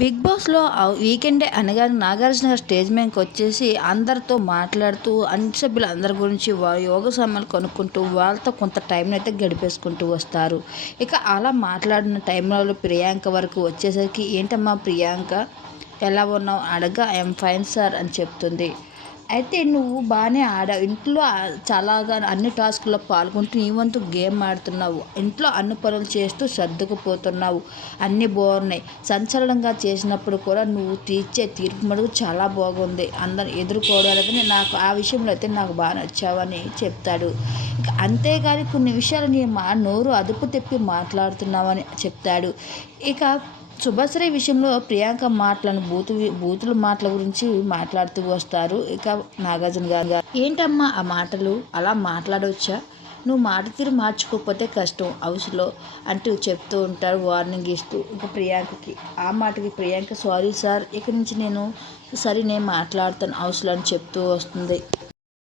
Big బాస్లో వీకెండే అనగా Nagarjuna stage మీదకి వచ్చేసి అందరితో మాట్లాడుతూ అన్ని సభ్యులు అందరి గురించి యోగ సమయాలు కొనుక్కుంటూ వాళ్ళతో కొంత టైంని అయితే గడిపేసుకుంటూ వస్తారు. ఇక అలా మాట్లాడిన టైంలో ప్రియాంక వరకు వచ్చేసరికి ఏంటమ్మా ప్రియాంక? ఎలా ఉన్నావు? అడగ ఐఎమ్ ఫైన్ సార్ అని చెప్తుంది. అయితే నువ్వు బాగానే ఆడావు. ఇంట్లో చాలాగా అన్ని టాస్క్లో పాల్గొంటూ నీ వంతు గేమ్ ఆడుతున్నావు. ఇంట్లో అన్ని పనులు చేస్తూ సర్దుకుపోతున్నావు. అన్నీ బాగున్నాయి సంచలనంగా చేసినప్పుడు కూడా నువ్వు తీర్చే తీర్పు మడుగు చాలా బాగుంది. అందరు ఎదుర్కోవడానికి నాకు ఆ విషయంలో అయితే నాకు బాగా నచ్చావని చెప్తాడు. ఇక అంతేగాని కొన్ని విషయాలు నీ మా నోరు అదుపు తెప్పి మాట్లాడుతున్నావని చెప్తాడు. ఇక శుభశ్రీ విషయంలో ప్రియాంక మాటలను బూతు బూతుల మాటల గురించి మాట్లాడుతూ వస్తారు. ఇక నాగార్జున గారు ఏంటమ్మా ఆ మాటలు? అలా మాట్లాడవచ్చా నువ్వు మాట తీరు మార్చుకోకపోతే కష్టం హౌస్లో అంటూ చెప్తూ ఉంటారు వార్నింగ్ ఇస్తూ ఇక ప్రియాంకకి. ఆ మాటకి ప్రియాంక సారీ సార్ ఇక నుంచి నేను సరే నేను మాట్లాడతాను హౌస్లో అని చెప్తూ వస్తుంది.